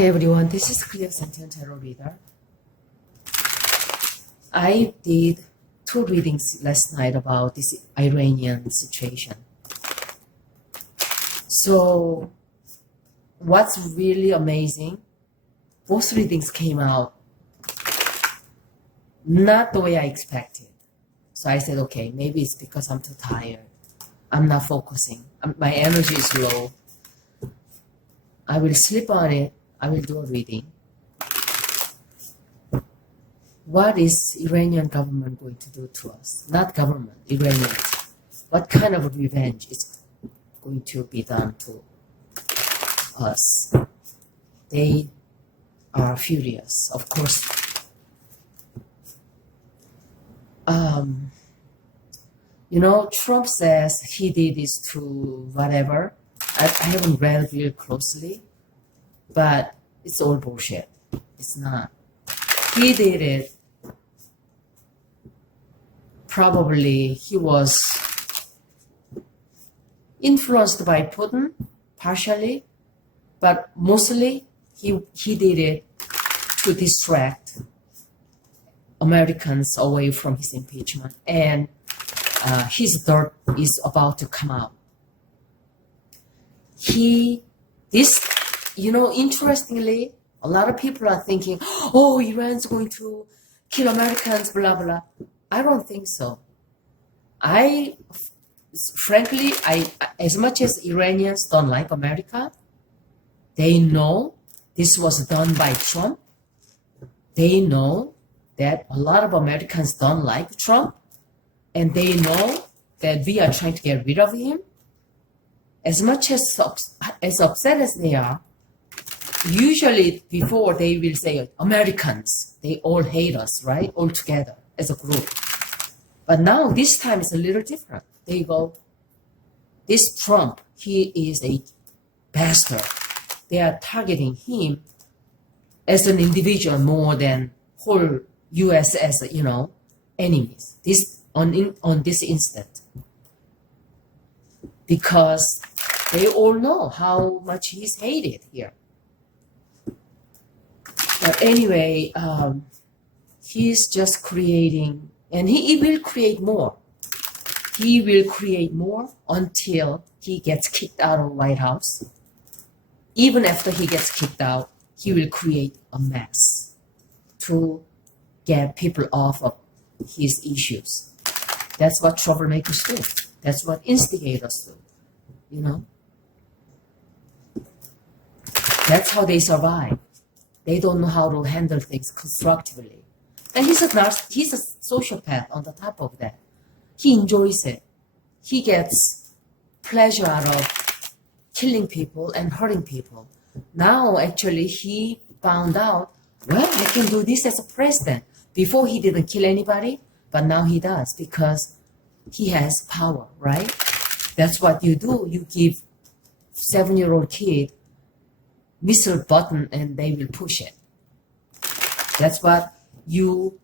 Hi everyone, this is Clear Sentient Tarot Reader. I did 2 readings last night about this Iranian situation. So what's really amazing, both readings came out not the way I expected. So I said, okay, maybe it's because I'm too tired. I'm not focusing. My energy is low. I will sleep on it. I will do a reading. What is Iranian government going to do to us? Not government, Iranians. What kind of revenge is going to be done to us? They are furious, of course. Trump says he did this to whatever. I haven't read it real closely, but it's all bullshit. It's not. He did it. Probably he was influenced by Putin, partially, but mostly he did it to distract Americans away from his impeachment, and his dirt is about to come out. Interestingly, a lot of people are thinking, oh, Iran's going to kill Americans, blah, blah. I don't think so. Frankly, as much as Iranians don't like America, they know this was done by Trump. They know that a lot of Americans don't like Trump, and they know that we are trying to get rid of him. As much as upset as they are, usually before they will say, Americans, they all hate us, right? All together as a group. But now, this time it's a little different. They go, this Trump, he is a bastard. They are targeting him as an individual more than whole U.S. as, enemies. On this instant. Because they all know how much he's hated here. But anyway, he's just creating, and he will create more. He will create more until he gets kicked out of the White House. Even after he gets kicked out, he will create a mess to get people off of his issues. That's what troublemakers do. That's what instigators do. That's how they survive. They don't know how to handle things constructively. And he's a sociopath on the top of that. He enjoys it. He gets pleasure out of killing people and hurting people. Now, actually, he found out, well, I can do this as a president. Before, he didn't kill anybody, but now he does because he has power, right? That's what you do. You give 7-year-old kid missile button and they will push it. That's what you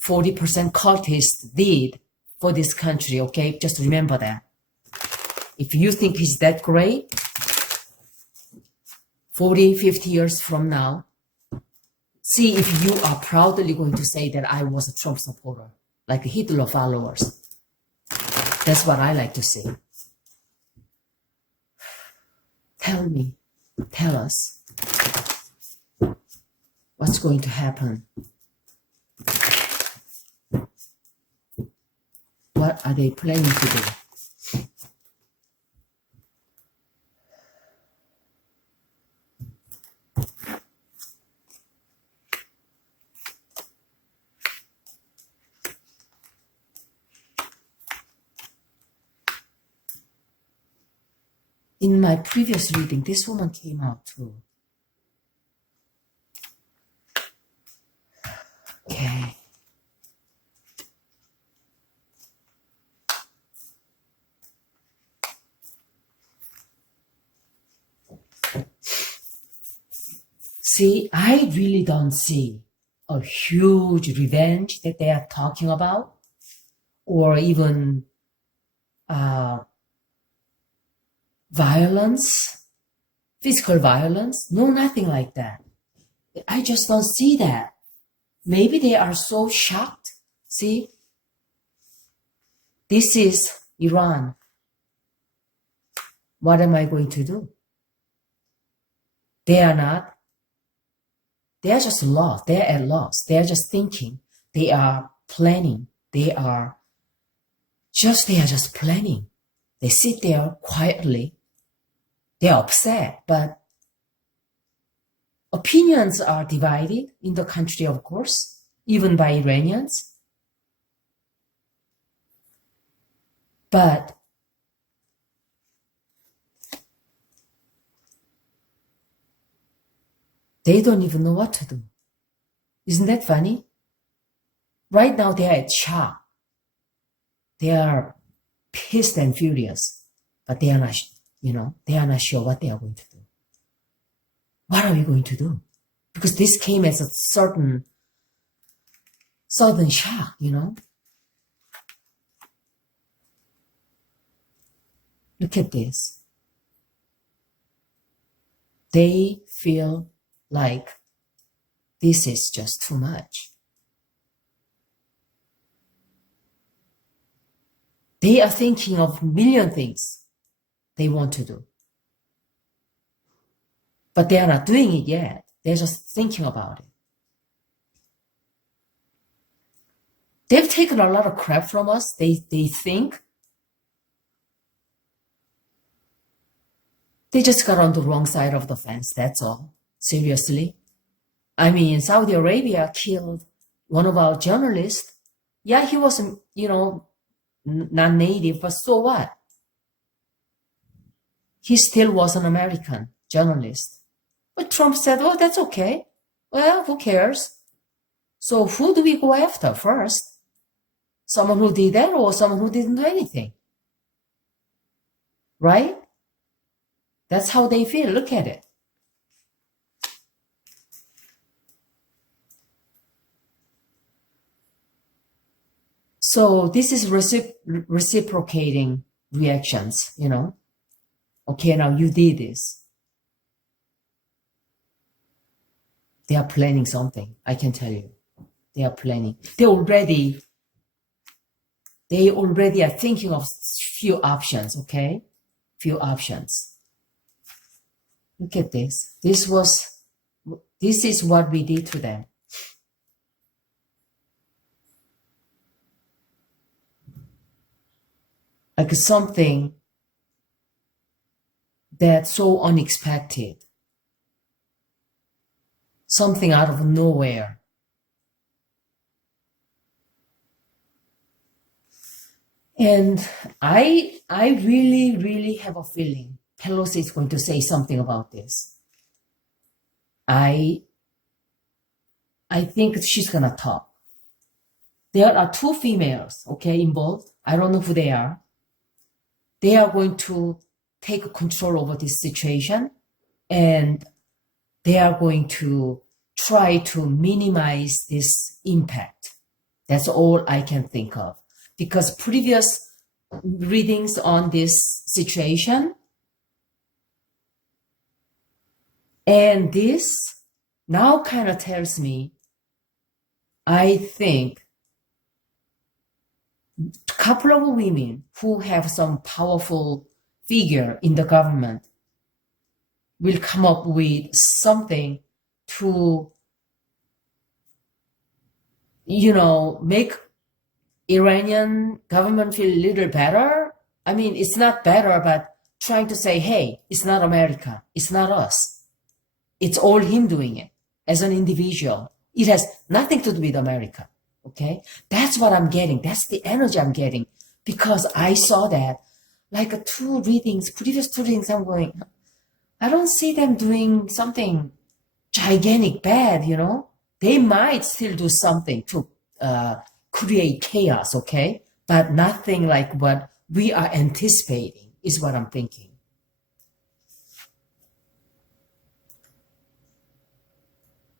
40% cultists did for this country, okay? Just remember that. If you think he's that great, 40, 50 years from now, see if you are proudly going to say that I was a Trump supporter, like the Hitler followers. That's what I like to see. Tell us, what's going to happen? What are they planning to do? In my previous reading, this woman came out too. Okay. See, I really don't see a huge revenge that they are talking about, or even violence. physical violence. No, nothing like that. I just don't see that. Maybe they are so shocked. See, this is Iran. What am I going to do? They are not. They are just lost. They are at loss. They are just thinking. They are planning. They are just planning. They sit there quietly. They are upset, but opinions are divided in the country, of course, even by Iranians. But they don't even know what to do. Isn't that funny? Right now, they are at shock. They are pissed and furious, but they are not, they are not sure what they are going to do. What are we going to do? Because this came as a sudden shock, Look at this. They feel like this is just too much. They are thinking of a million things they want to do. But they are not doing it yet. They're just thinking about it. They've taken a lot of crap from us. They think. They just got on the wrong side of the fence, that's all. Seriously. I mean, Saudi Arabia killed one of our journalists. Yeah, he was, not native, but so what? He still was an American journalist. But Trump said, oh, that's okay. Well, who cares? So who do we go after first? Someone who did that or someone who didn't do anything? Right? That's how they feel. Look at it. So this is reciprocating reactions, Okay, now you did this. They are planning something, I can tell you. They are planning. They already are thinking of few options, okay? Few options. Look at this. This is what we did to them. Like something that's so unexpected. Something out of nowhere. And I really, really have a feeling Pelosi is going to say something about this. I think she's going to talk. There are two females, okay, involved. I don't know who they are. They are going to take control over this situation, and they are going to try to minimize this impact. That's all I can think of. Because previous readings on this situation, and this now kind of tells me, I think a couple of women who have some powerful figure in the government will come up with something to, make Iranian government feel a little better. I mean, it's not better, but trying to say, hey, it's not America. It's not us. It's all him doing it as an individual. It has nothing to do with America. Okay? That's what I'm getting. That's the energy I'm getting. Because I saw that, like previous two readings, I'm going, I don't see them doing something gigantic bad, They might still do something to create chaos, okay? But nothing like what we are anticipating is what I'm thinking.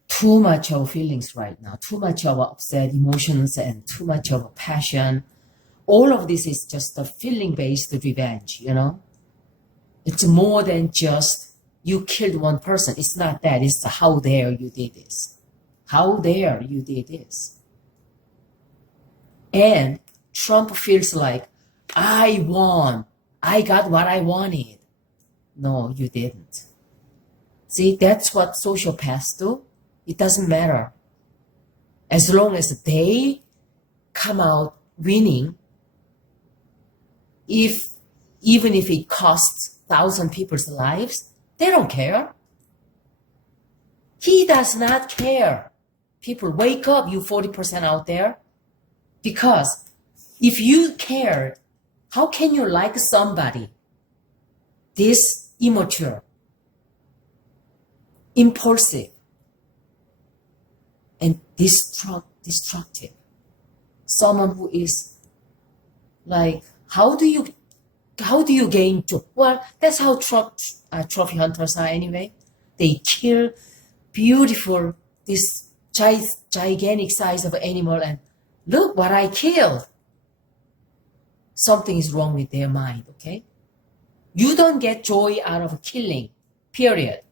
Too much of feelings right now, too much of upset emotions and too much of passion. All of this is just a feeling-based revenge, It's more than just, you killed one person. It's not that. It's how dare you did this. How dare you did this. And Trump feels like, I won. I got what I wanted. No, you didn't. See, that's what sociopaths do. It doesn't matter. As long as they come out winning, even if it costs 1,000 people's lives, they don't care. He does not care. People, wake up, you 40% out there. Because if you care, how can you like somebody this immature, impulsive, and destructive? Someone who is like, how do you gain joy? Well, that's how trophy hunters are anyway. They kill beautiful, this gigantic size of animal, and look what I killed. Something is wrong with their mind, okay? You don't get joy out of killing, period.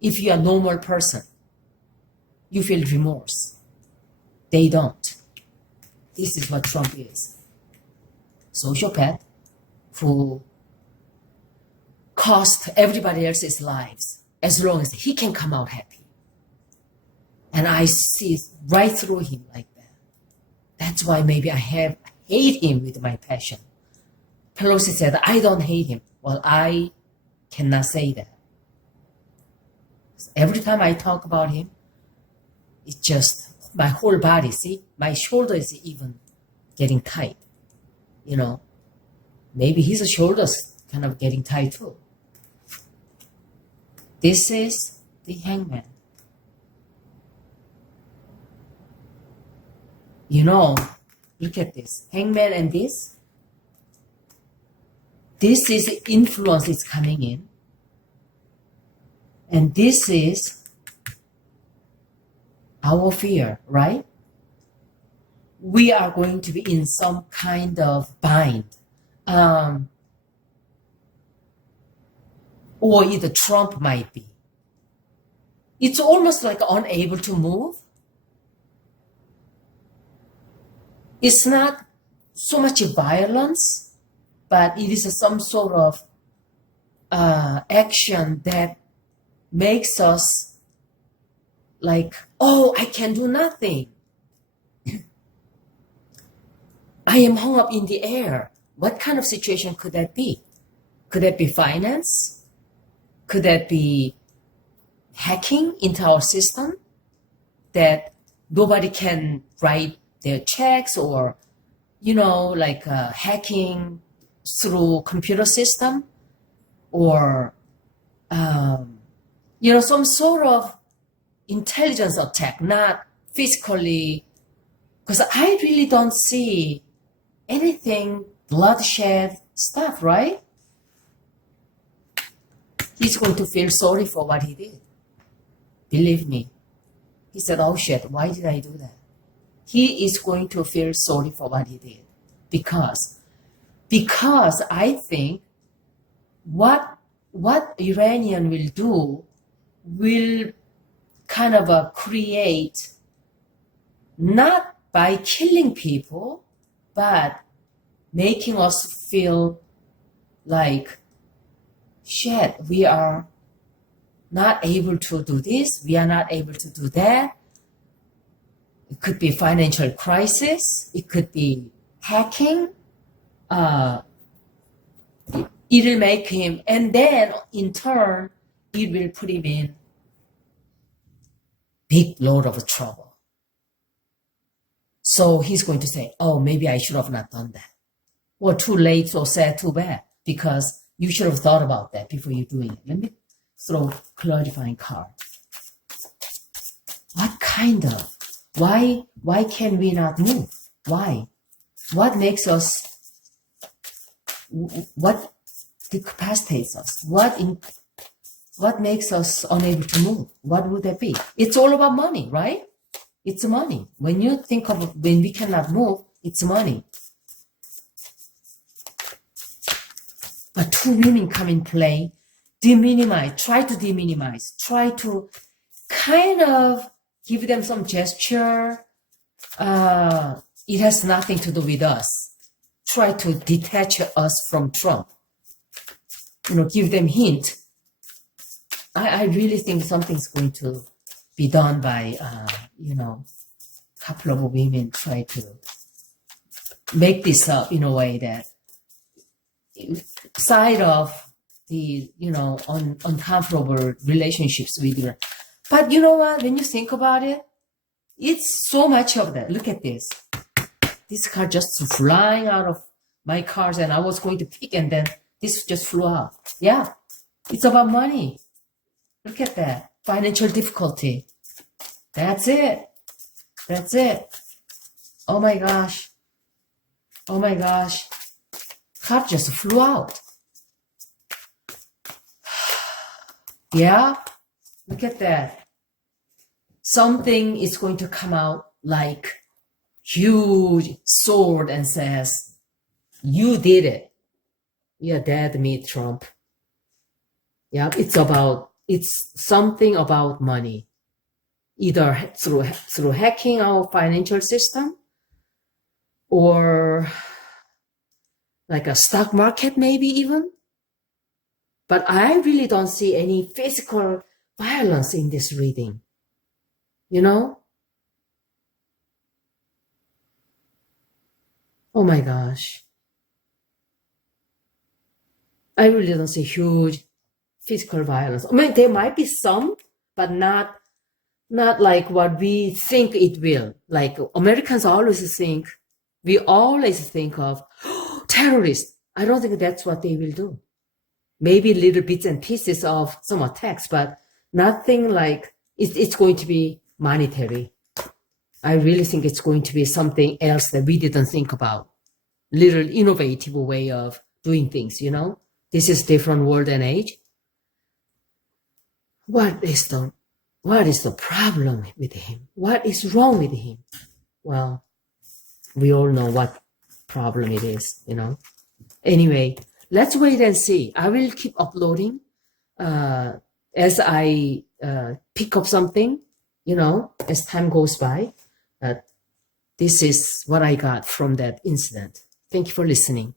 If you're a normal person, you feel remorse. They don't. This is what Trump is. Sociopath who cost everybody else's lives as long as he can come out happy. And I see right through him like that. That's why maybe I hate him with my passion. Pelosi said, I don't hate him. Well, I cannot say that. Every time I talk about him, it's just my whole body, see? My shoulder is even getting tight, you know? Maybe his shoulders kind of getting tight too. This is the hangman. You know, look at this. Hangman and this. This is influence is coming in. And this is our fear, right? We are going to be in some kind of bind. Or either Trump might be. It's almost like unable to move. It's not so much violence, but it is some sort of action that makes us like, oh, I can do nothing. I am hung up in the air. What kind of situation could that be? Could that be finance? Could that be hacking into our system that nobody can write their checks, or, you know, like hacking through computer system, or, you know, some sort of intelligence attack, not physically, because I really don't see anything bloodshed stuff, right? He's going to feel sorry for what he did. Believe me. He said, oh shit, why did I do that? He is going to feel sorry for what he did. Because I think what Iranian will do will kind of create, not by killing people, but making us feel like, shit, we are not able to do this, we are not able to do that. It could be financial crisis, it could be hacking. It'll make him, and then in turn, it will put him in big load of trouble. So he's going to say, oh, maybe I should have not done that. Or too late, so sad, too bad, because you should have thought about that before you're doing it. Let me throw clarifying card. What kind of? Why can we not move? Why? What makes us, what incapacitates us? What makes us unable to move? What would that be? It's all about money, right? It's money. When you think of when we cannot move, it's money. But two women come in play. try to deminimize, try to kind of give them some gesture. It has nothing to do with us. Try to detach us from Trump. Give them hint. I really think something's going to be done by, couple of women try to make this up in a way that side of the, uncomfortable relationships with Iran. But you know what? When you think about it, it's so much of that. Look at this. This car just flying out of my cars, and I was going to pick, and then this just flew out. Yeah, it's about money. Look at that. Financial difficulty. That's it. That's it. Oh my gosh. Oh my gosh. Car just flew out. Yeah, look at that. Something is going to come out like huge sword and says, you did it. You're dead meat, Trump. Yeah, it's something about money. Either through hacking our financial system, or like a stock market maybe even. But I really don't see any physical violence in this reading. Oh my gosh. I really don't see huge physical violence. I mean, there might be some, but not like what we think it will. Like Americans we always think of terrorists. I don't think that's what they will do. Maybe little bits and pieces of some attacks, but nothing like it's going to be monetary. I really think it's going to be something else that we didn't think about. Little innovative way of doing things, This is different world and age. What is the problem with him? What is wrong with him? Well, we all know what problem it is, Anyway, let's wait and see. I will keep uploading as I pick up something, as time goes by. This is what I got from that incident. Thank you for listening.